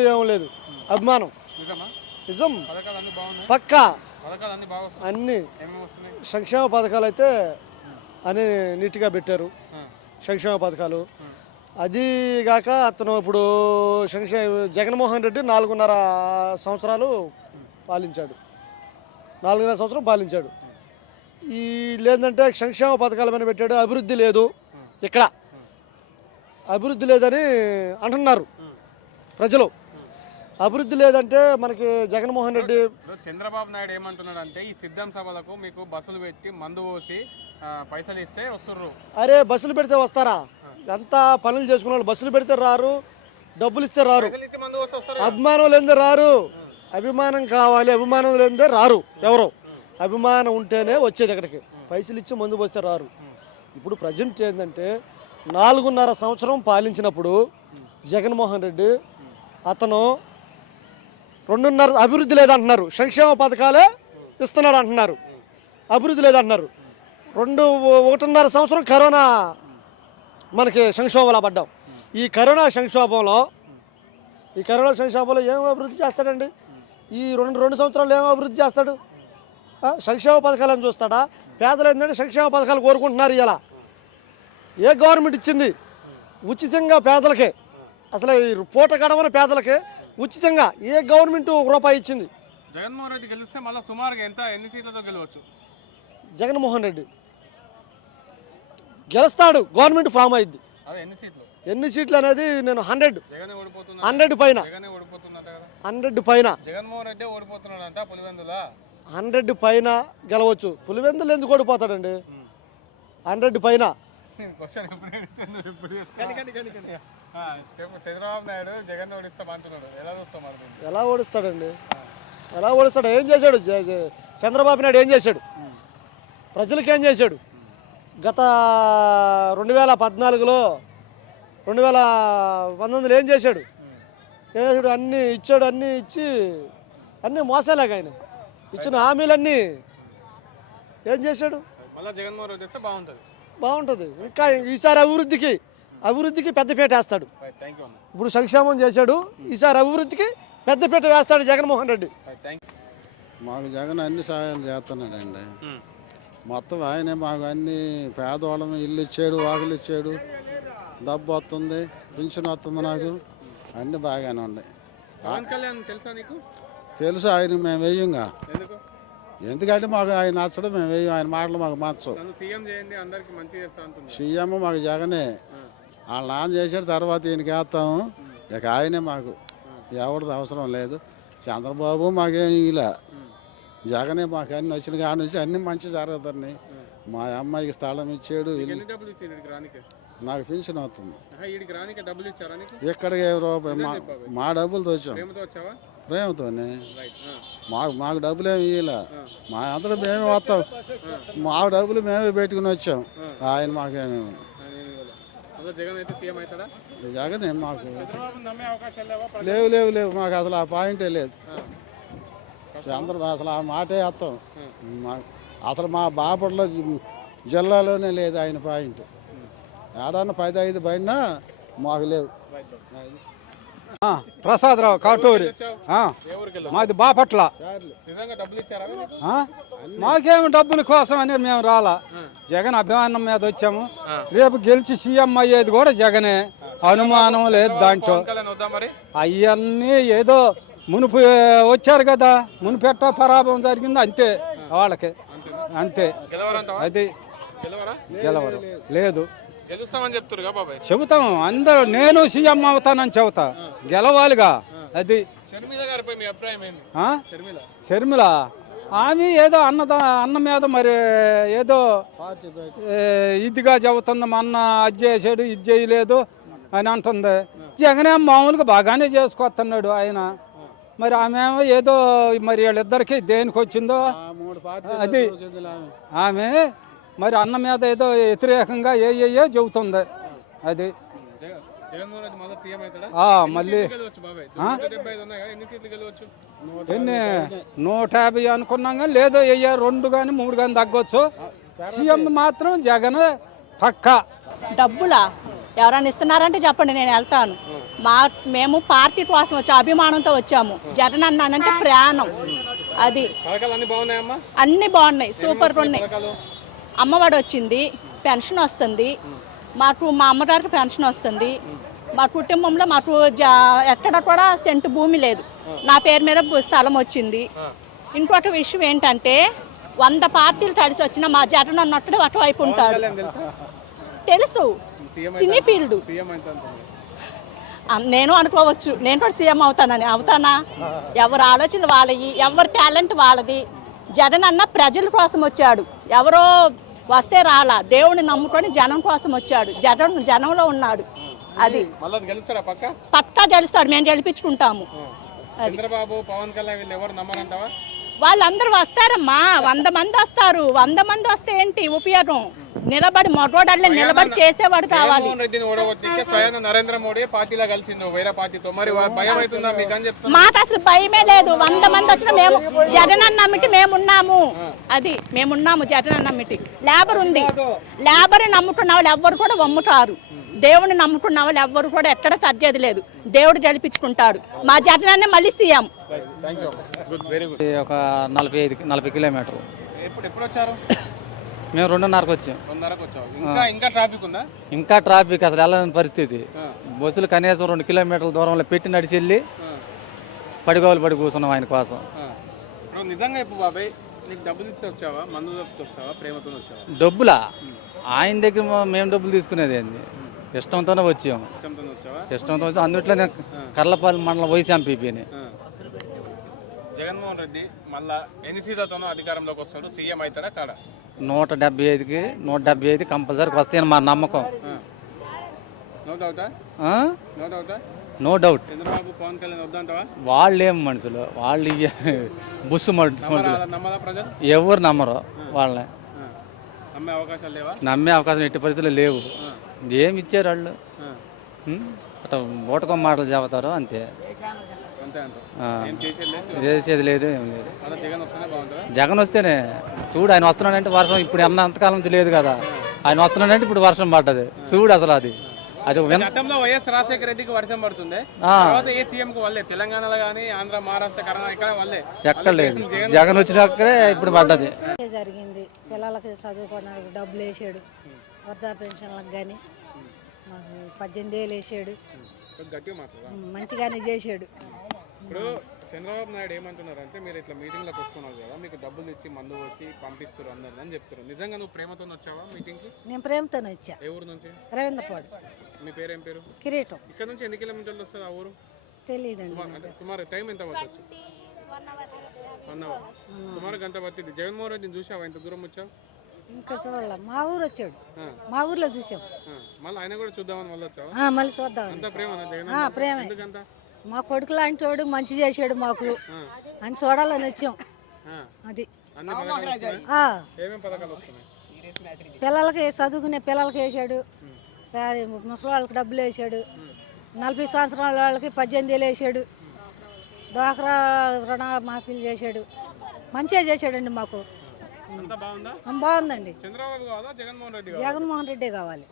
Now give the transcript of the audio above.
ఏం లేదు, అభిమానం నిజం పక్కా. అన్ని సంక్షేమ పథకాలు అయితే అన్ని నీట్గా పెట్టారు. సంక్షేమ పథకాలు అది కాక అతను ఇప్పుడు జగన్మోహన్ రెడ్డి 4.5 సంవత్సరాలు పాలించాడు. 4.5 సంవత్సరం పాలించాడు. ఈ లేదంటే సంక్షేమ పథకాల మీద పెట్టాడు, అభివృద్ధి లేదు. ఇక్కడ అభివృద్ధి లేదని అంటున్నారు ప్రజలు. అభివృద్ధి లేదంటే మనకి జగన్మోహన్ రెడ్డి చంద్రబాబు నాయుడు ఏమంటున్నాడు అంటే ఈ సిద్ధం సభలకు మీకు బస్సులు పెట్టి మందు పోసి పైసలు ఇస్తే వస్తుర్రు. అరే బస్సులు పెడితే వస్తారా? ఎంత పనులు చేసుకున్న వాళ్ళు బస్సులు పెడితే రారు, డబ్బులు ఇస్తే రారు. అభిమానం లేదే రారు. అభిమానం కావాలి, అభిమానం లేదే రారు ఎవరు. అభిమానం ఉంటేనే వచ్చేది ఇక్కడికి. పైసలు ఇచ్చి మందు పోస్తే రారు. ఇప్పుడు ప్రజెంట్ ఏంటంటే 4.5 సంవత్సరం పాలించినప్పుడు జగన్మోహన్ రెడ్డి అతను 2.5 అభివృద్ధి లేదంటున్నారు, సంక్షేమ పథకాలే ఇస్తున్నాడు అంటున్నారు, అభివృద్ధి లేదంటున్నారు. 1.5 సంవత్సరం కరోనా మనకి సంక్షోభంలో పడ్డాం. ఈ కరోనా సంక్షోభంలో ఏం అభివృద్ధి చేస్తాడండి? ఈ రెండు సంవత్సరాలు ఏం అభివృద్ధి చేస్తాడు? సంక్షేమ పథకాలను చూస్తాడా? పేదలు ఏంటంటే సంక్షేమ పథకాలు కోరుకుంటున్నారు. ఇలా ఏ గవర్నమెంట్ ఇచ్చింది ఉచితంగా పేదలకే? అసలు పూట గడవని పేదలకే ఉచితంగా ఏ గవర్నమెంట్ ₹1 ఇచ్చింది? జగన్మోహన్ రెడ్డి గెలిస్తే మళ్ళీ సుమారుగా ఎన్ని సీట్లతో గెలవచ్చు? జగన్మోహన్ రెడ్డి గెలుస్తాడు, గవర్నమెంట్ ఫామ్ అయింది. ఎన్ని సీట్లు అనేది నేను 100 పైన 100 పైన 100 పైన గెలవచ్చు. పులివెందులు ఎందుకు ఓడిపోతాడండి? 100 పైన. చంద్రబాబు నాయుడు జగన్ ఓడిస్తామంటున్నాడు. ఎలా ఓడిస్తాడండి? ఎలా ఓడిస్తాడు? ఏం చేశాడు చంద్రబాబు నాయుడు? ఏం చేశాడు? ప్రజలకు ఏం చేశాడు? గత 2014లో 2019లో ఏం చేశాడు? అన్నీ ఇచ్చాడు. అన్నీ ఇచ్చి అన్నీ మోసాలేక ఆయన ఇచ్చిన హామీలన్నీ ఏం చేశాడు? జగన్మోహన్ రెడ్డి వస్తే బాగుంటుంది. ఇంకా ఈసారి అభివృద్ధికి పెద్దపీట వేస్తాడు. ఇప్పుడు సంక్షేమం చేశాడు, ఈసారి అభివృద్ధికి పెద్దపీట వేస్తాడు జగన్మోహన్ రెడ్డి. మాకు జగన్ అన్ని సహాయాలు చేస్తున్నాడండి. మొత్తం ఆయనే మాకు అన్ని పేదవాళ్ళం ఇల్లు ఇచ్చాడు, వాకిలు ఇచ్చాడు, డబ్బు వస్తుంది, పెన్షన్ వస్తుంది. నాకు అన్ని బాగానే ఉన్నాయి. తెలుసు ఆయన మేము వేయంగా. ఎందుకంటే మాకు ఆయన నచ్చడం, మేము వేయం. ఆయన మాటలు మాకు నచ్చవు. సీఎం మాకు జగనే. వాళ్ళ నాన్న చేసాడు, తర్వాత ఈయనకి వేస్తాము. ఇక ఆయనే మాకు, ఎవరిది అవసరం లేదు. చంద్రబాబు మాకేం ఇలా, జగనే మాకు అన్ని వచ్చిన కాడ నుంచి అన్ని మంచి జరుగుతున్నాయి. మా అమ్మాయికి స్థలం ఇచ్చాడు, నాకు పెన్షన్ వస్తుంది. ఇక్కడికి ₹1 మా డబ్బులతో వచ్చాం, ప్రేమతోనే. మాకు డబ్బులు ఏమి ఇవ్వలే. మా అందరూ మేమే వస్తాం, మా డబ్బులు మేమే పెట్టుకుని వచ్చాం. ఆయన మాకేమేమి జగనే మాకు లేవు. మాకు అసలు ఆ పాయింటే లేదు. చంద్రబాబు అసలు ఆ మాటే వేస్తాం. అసలు మా బాపట్ల జిల్లాలోనే లేదు ఆయన పాయింట్. ఏడన్నా 15 పడినా మాకు లేవు. ప్రసాదరావు కాటూరి, మాది బాపట్ల. మాకేమి డబ్బుల కోసం అని మేము రాలా, జగన్ అభిమానం మీద వచ్చాము. రేపు గెలిచి సీఎం అయ్యేది కూడా జగనే, అనుమానం లేదు దాంట్లో. అవన్నీ ఏదో మునుపు వచ్చారు కదా, మునుపెట్ట పరాభవం జరిగింది అంతే వాళ్ళకి, అంతే. అది గెలవరు లేదు. చెబుతాం అందరూ, నేను సీఎం అవుతానని చెబుతా, గెలవాలిగా. అది షర్మిల ఆమె ఏదో అన్న మీద మరి ఏదో ఇదిగా చెబుతుంది. మా అన్న అది చేసాడు, ఇది చేయలేదు అని అంటుంది. జగనే మామూలుగా బాగానే చేసుకొస్తున్నాడు ఆయన. మరి ఆమె ఏదో మరి వీళ్ళిద్దరికి దేనికి వచ్చిందో అది. ఆమె మరి అన్న మీద ఏదో వ్యతిరేకంగా ఏ చెబుతుంది. అది మళ్ళీ ఎన్ని 150 అనుకున్నాం కానీ లేదో 2 కానీ 3 కానీ తగ్గొచ్చు. సీఎం మాత్రం జగన్ పక్కా. డబ్బులా ఎవరైనా ఇస్తున్నారంటే చెప్పండి, నేను వెళ్తాను. మేము పార్టీ కోసం వచ్చాము, అభిమానంతో వచ్చాము. జగన్ అన్నానంటే ప్రాణం. అది పథకాలు అన్ని బాగున్నాయమ్మా? అన్నీ బాగున్నాయి, సూపర్గా ఉన్నాయి. పథకాలు అమ్మఒడి వచ్చింది, పెన్షన్ వస్తుంది మాకు, మా అమ్మగారికి పెన్షన్ వస్తుంది. మా కుటుంబంలో మాకు ఎక్కడ కూడా సెంటు భూమి లేదు, నా పేరు మీద స్థలం వచ్చింది. ఇంకొక విషయం ఏంటంటే 100 పార్టీలు కలిసి వచ్చిన మా జగన్ అన్నట్టు అటువైపు ఉంటాడు. తెలుసు, సినీ ఫీల్డ్. సీఎం అయితే అంటుంది. నేను అనుకోవచ్చు, నేను కూడా సీఎం అవుతానా? ఎవరి ఆలోచన వాళ్ళవి, ఎవరి టాలెంట్ వాళ్ళది. జగన్ అన్న ప్రజల కోసం వచ్చాడు, ఎవరో వస్తే రాలా, దేవుడిని నమ్ముకొని జనం కోసం వచ్చాడు. జనంలో ఉన్నాడు. అది మళ్ళీ గెలుస్తారా పక్కా గెలుస్తాడు, మేము గెలిపించుకుంటాము. చంద్రబాబు, పవన్ కళ్యాణ్ వీళ్ళు ఎవరు నమ్మరంటావా? వాళ్ళందరూ వస్తారమ్మా, 100 మంది వస్తారు. 100 మంది వస్తే ఏంటి ఉపయోగం? నిలబడి మగోడల్లే నిలబడి చేసేవాడు కావాలి. జగన్మోహన్ రెడ్డిని ఓడగొట్టిస్తే స్వయం నరేంద్ర మోడీ పార్టీలో కలిసిండు వేరే పార్టీతో. మరి భయం అవుతుందా మీకు అని చెప్తున్నా? మాకు అసలు భయమే లేదు. 100 మంది వచ్చినా మేము జగన్ అన్న నమ్మిటి మేమున్నాము. అది మేమున్నాము, జగన్ అన్న నమ్మిటి. లేబర్ ఉంది, లేబర్ నమ్ముకున్న వాళ్ళు ఎవ్వరు కూడా వమ్ముతారు. దేవుడిని నమ్ముకున్న వాళ్ళు ఎవ్వరు కూడా ఎక్కడ తగ్గేది లేదు. దేవుడు గెలిపించుకుంటాడు. మా జగన్ అన్నే మళ్ళీ సీఎం. ఒక 40 కిలోమీటర్లు. ఎప్పుడు వచ్చారు? మేము 2:30కి వచ్చాం. 2:30కి వచ్చావు. ఇంకా ట్రాఫిక్ ఉందా? ఇంకా ట్రాఫిక్ అసలు వెళ్ళని పరిస్థితి. బస్సులు కనీసం 2 కిలోమీటర్ల దూరంలో పెట్టి నడిచి వెళ్ళి పడి కూర్చున్నాం ఆయన కోసం. ఇప్పుడు నిజంగా ఇప్పుడు బాబాయ్, నీకు డబ్బులు ఇస్తే వచ్చావా, మందు తప్పితే వస్తావా, ప్రేమతో వచ్చావా? డబ్బులా? ఆయన దగ్గర మేము డబ్బులు తీసుకునేది ఏంది? ఇష్టంతోనే వచ్చాము. ఇష్టంతో వచ్చి అందుట్లో నేను కర్లపల్లి మండలం వైస్ ఎంపీని. జగన్మోహన్ రెడ్డి మళ్ళా ఎన్ని సీట్లతోనో అధికారంలోకి వస్తాడు, సీఎం అవుతాడా కాడా? 175కి 175 కంపల్సరీకి వస్తాయని మా నమ్మకం. నో డౌటా? నో డౌటా? No doubt. చంద్రబాబు, పవన్ కళ్యాణ్ వద్దంటావా? వాళ్ళు ఏం మనుషులు, వాళ్ళు బుస్సు మనుషులు, నమ్మదా ప్రజలు? ఎవరు నమ్మరు వాళ్ళని. నమ్మే అవకాశాలు లేవా? నమ్మే అవకాశం ఎట్టి పరిస్థితులు లేవు. ఏమి ఇచ్చారు వాళ్ళు? అట్లా ఓటకం మాటలు చెబుతారు అంతే. చేసేది లేదు, ఏం లేదు. జగన్ వస్తేనే చూడు, ఆయన వస్తున్నాడంటే వర్షం ఇప్పుడు అంతకాలం నుంచి లేదు కదా. ఆయన వస్తున్నాడంటే ఇప్పుడు వర్షం పడ్డది చూడు. అసలు అది గతంలో వైఎస్ రాజశేఖర రెడ్డికి వర్షం పడుతుంది, తర్వాత ఏ సీఎం కు వల్లే, తెలంగాణలో కానీ ఆంధ్ర, మహారాష్ట్ర, కర్ణాటక వల్లే ఎక్కడ లేదు. జగన్ వచ్చినక్కడే ఇప్పుడు పడ్డది. జరిగింది. పిల్లలకి చదువుకోవడానికి డబ్బులు వేసాడు, వృద్ధా పెన్షన్లకు కానీ మాకు 18 ఏళ్ళు వేసాడు, మంచిగానే చేసాడు. ఇప్పుడు చంద్రబాబు నాయుడు ఏమంటున్నారంటే, మీరు ఇట్లా మీటింగ్లకు వస్తున్నారు కదా, మీకు డబ్బులు ఇచ్చి మందు పోసి పంపిస్తారు అందరు అని చెప్తారు. నిజంగా నువ్వు ప్రేమతో వచ్చావా మీటింగ్కి? నేను ప్రేమతోనే వచ్చా. ఏ ఊరు నుంచి? రవీంద్రపాడు. మీ పేరు ఏం పేరు? కిరీటం. ఇక్కడ నుంచి ఎన్ని కిలోమీటర్లు వస్తుంది ఆ ఊరు? తెలియదండి. అంటే సుమారు టైం ఎంత పట్టచ్చు? 1 అవర్. సుమారు గంట పట్టింది. జగన్మోహన్ రెడ్డిని చూసావా? ఇంత దూరం వచ్చావు? ఇంకా చూడాల. మా ఊరు వచ్చాడు, మా ఊర్లో చూసాం. మళ్ళీ ఆయన కూడా చూద్దామని మళ్ళీ వచ్చావా? మళ్ళీ చూద్దాం. అంత ప్రేమ జగన్? ప్రేమే. మా కొడుకు లాంటి వాడు మంచి చేసాడు మాకు అని చూడాలని వచ్చాం. అది పిల్లలకి చదువుకునే పిల్లలకి వేసాడు, ముసలి వాళ్ళకి డబ్బులు వేసాడు, 40 సంవత్సరాల వాళ్ళకి 18 ఏళ్ళు వేసాడు, డ్వాక్రా రుణ మాఫీలు చేశాడు. మంచిగా చేశాడండి మాకు. బాగుందండి. చంద్రబాబు కావాలా, జగన్మోహన్ రెడ్డి? జగన్మోహన్ రెడ్డి కావాలి.